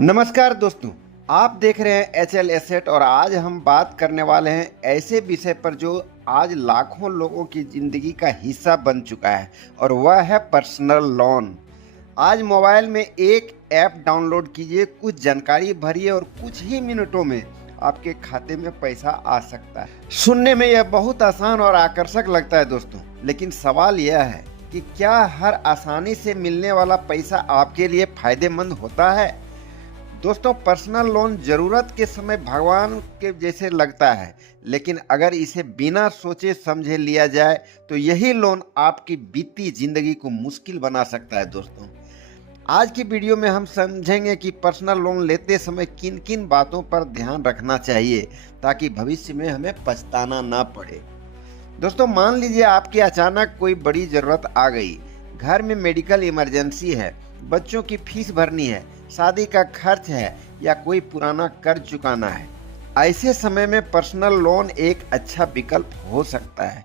नमस्कार दोस्तों, आप देख रहे हैं HL एसेट और आज हम बात करने वाले हैं ऐसे विषय पर जो आज लाखों लोगों की ज़िंदगी का हिस्सा बन चुका है और वह है पर्सनल लोन। आज मोबाइल में एक ऐप डाउनलोड कीजिए, कुछ जानकारी भरिए और कुछ ही मिनटों में आपके खाते में पैसा आ सकता है। सुनने में यह बहुत आसान और आकर्षक लगता है दोस्तों, लेकिन सवाल यह है कि क्या हर आसानी से मिलने वाला पैसा आपके लिए फायदेमंद होता है? दोस्तों, पर्सनल लोन जरूरत के समय भगवान के जैसे लगता है, लेकिन अगर इसे बिना सोचे समझे लिया जाए तो यही लोन आपकी बीती जिंदगी को मुश्किल बना सकता है। दोस्तों, आज की वीडियो में हम समझेंगे कि पर्सनल लोन लेते समय किन किन बातों पर ध्यान रखना चाहिए ताकि भविष्य में हमें पछताना ना पड़े। दोस्तों, मान लीजिए आपकी अचानक कोई बड़ी ज़रूरत आ गई, घर में मेडिकल इमरजेंसी है, बच्चों की फीस भरनी है, शादी का खर्च है या कोई पुराना कर्ज चुकाना है। ऐसे समय में पर्सनल लोन एक अच्छा विकल्प हो सकता है।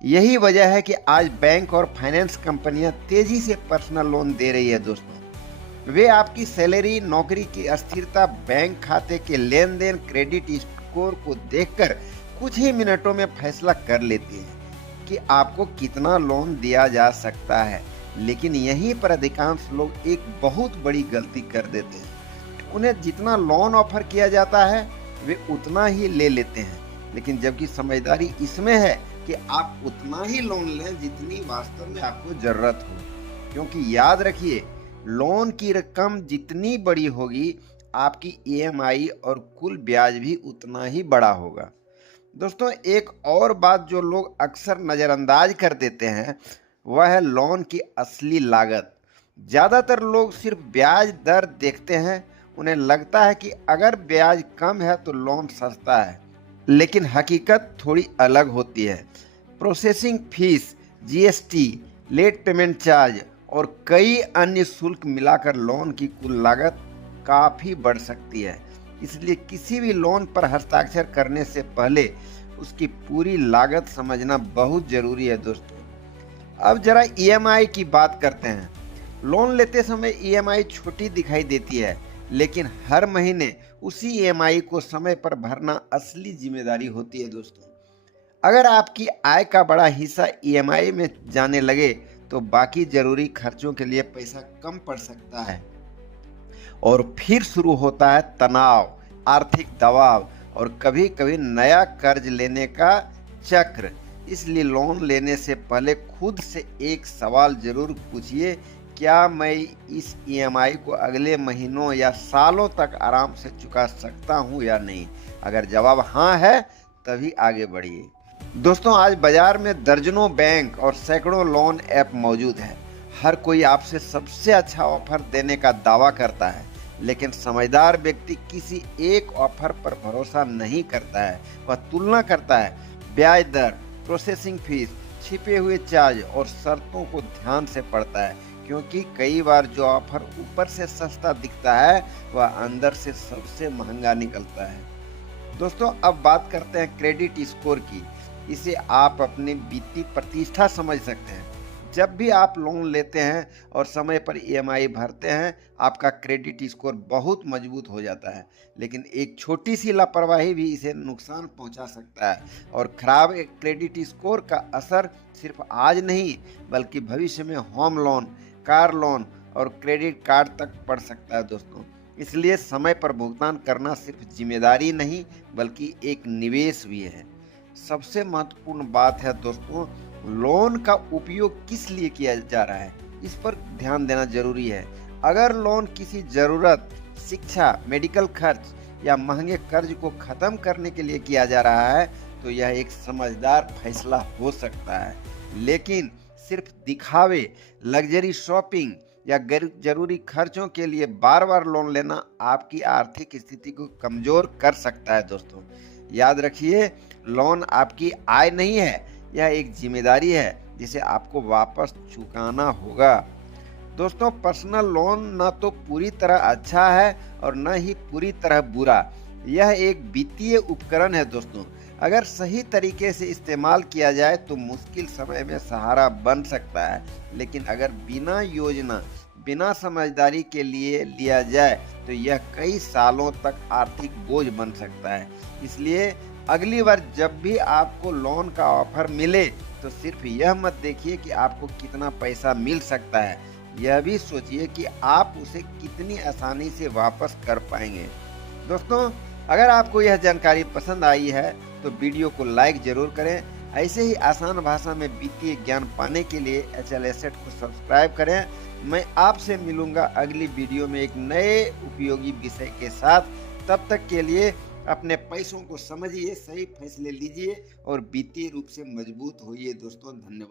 यही वजह है कि आज बैंक और फाइनेंस कंपनियां तेजी से पर्सनल लोन दे रही है। दोस्तों, वे आपकी सैलरी, नौकरी की अस्थिरता, बैंक खाते के लेन देन, क्रेडिट स्कोर को देखकर कुछ ही मिनटों में फैसला कर लेती है कि आपको कितना लोन दिया जा सकता है। लेकिन यहीं पर अधिकांश लोग एक बहुत बड़ी गलती कर देते हैं। उन्हें जितना लोन ऑफर किया जाता है वे उतना ही ले लेते हैं, लेकिन जबकि समझदारी इसमें है कि आप उतना ही लोन लें जितनी वास्तव में आपको जरूरत हो, क्योंकि याद रखिए, लोन की रकम जितनी बड़ी होगी आपकी EMI और कुल ब्याज भी उतना ही बड़ा होगा। दोस्तों, एक और बात जो लोग अक्सर नज़रअंदाज कर देते हैं वह है लोन की असली लागत। ज़्यादातर लोग सिर्फ ब्याज दर देखते हैं। उन्हें लगता है कि अगर ब्याज कम है तो लोन सस्ता है, लेकिन हकीकत थोड़ी अलग होती है। Processing fee, GST, late payment charge और कई अन्य शुल्क मिलाकर लोन की कुल लागत काफ़ी बढ़ सकती है। इसलिए किसी भी लोन पर हस्ताक्षर करने से पहले उसकी पूरी लागत समझना बहुत ज़रूरी है। दोस्तों, अब जरा EMI की बात करते हैं। लोन लेते समय EMI छोटी दिखाई देती है, लेकिन हर महीने उसी EMI को समय पर भरना असली जिम्मेदारी होती है। दोस्तों, अगर आपकी आय का बड़ा हिस्सा EMI में जाने लगे तो बाकी जरूरी खर्चों के लिए पैसा कम पड़ सकता है और फिर शुरू होता है तनाव, आर्थिक दबाव और कभी कभी नया कर्ज लेने का चक्र। इसलिए लोन लेने से पहले खुद से एक सवाल जरूर पूछिए, क्या मैं इस EMI को अगले महीनों या सालों तक आराम से चुका सकता हूं या नहीं? अगर जवाब हाँ है तभी आगे बढ़िए। दोस्तों, आज बाजार में दर्जनों बैंक और सैकड़ों लोन ऐप मौजूद है। हर कोई आपसे सबसे अच्छा ऑफर देने का दावा करता है, लेकिन समझदार व्यक्ति किसी एक ऑफर पर भरोसा नहीं करता है। वह तुलना करता है, ब्याज दर, प्रोसेसिंग फीस, छिपे हुए चार्ज और शर्तों को ध्यान से पढ़ता है, क्योंकि कई बार जो ऑफर ऊपर से सस्ता दिखता है वह अंदर से सबसे महंगा निकलता है। दोस्तों, अब बात करते हैं क्रेडिट स्कोर की। इसे आप अपनी वित्तीय प्रतिष्ठा समझ सकते हैं। जब भी आप लोन लेते हैं और समय पर EMI भरते हैं, आपका क्रेडिट स्कोर बहुत मजबूत हो जाता है, लेकिन एक छोटी सी लापरवाही भी इसे नुकसान पहुंचा सकता है। और खराब क्रेडिट स्कोर का असर सिर्फ आज नहीं बल्कि भविष्य में होम लोन, कार लोन और क्रेडिट कार्ड तक पड़ सकता है। दोस्तों, इसलिए समय पर भुगतान करना सिर्फ जिम्मेदारी नहीं बल्कि एक निवेश भी है। सबसे महत्वपूर्ण बात है दोस्तों, लोन का उपयोग किस लिए किया जा रहा है, इस पर ध्यान देना जरूरी है। अगर लोन किसी जरूरत, शिक्षा, मेडिकल खर्च या महंगे कर्ज को खत्म करने के लिए किया जा रहा है तो यह एक समझदार फैसला हो सकता है। लेकिन सिर्फ दिखावे, लग्जरी शॉपिंग या जरूरी खर्चों के लिए बार बार लोन लेना आपकी आर्थिक स्थिति को कमजोर कर सकता है। दोस्तों, याद रखिए, लोन आपकी आय नहीं है, यह एक जिम्मेदारी है जिसे आपको वापस चुकाना होगा। दोस्तों, पर्सनल लोन न तो पूरी तरह अच्छा है और न ही पूरी तरह बुरा। यह एक वित्तीय उपकरण है। दोस्तों, अगर सही तरीके से इस्तेमाल किया जाए तो मुश्किल समय में सहारा बन सकता है, लेकिन अगर बिना योजना, बिना समझदारी के लिए लिया जाए तो यह कई सालों तक आर्थिक बोझ बन सकता है। इसलिए अगली बार जब भी आपको लोन का ऑफर मिले तो सिर्फ यह मत देखिए कि आपको कितना पैसा मिल सकता है, यह भी सोचिए कि आप उसे कितनी आसानी से वापस कर पाएंगे। दोस्तों, अगर आपको यह जानकारी पसंद आई है तो वीडियो को लाइक जरूर करें। ऐसे ही आसान भाषा में वित्तीय ज्ञान पाने के लिए HL Asset को सब्सक्राइब करें। मैं आपसे मिलूंगा अगली वीडियो में एक नए उपयोगी विषय के साथ। तब तक के लिए अपने पैसों को समझिए, सही फैसले लीजिए और वित्तीय रूप से मजबूत होइए। दोस्तों, धन्यवाद।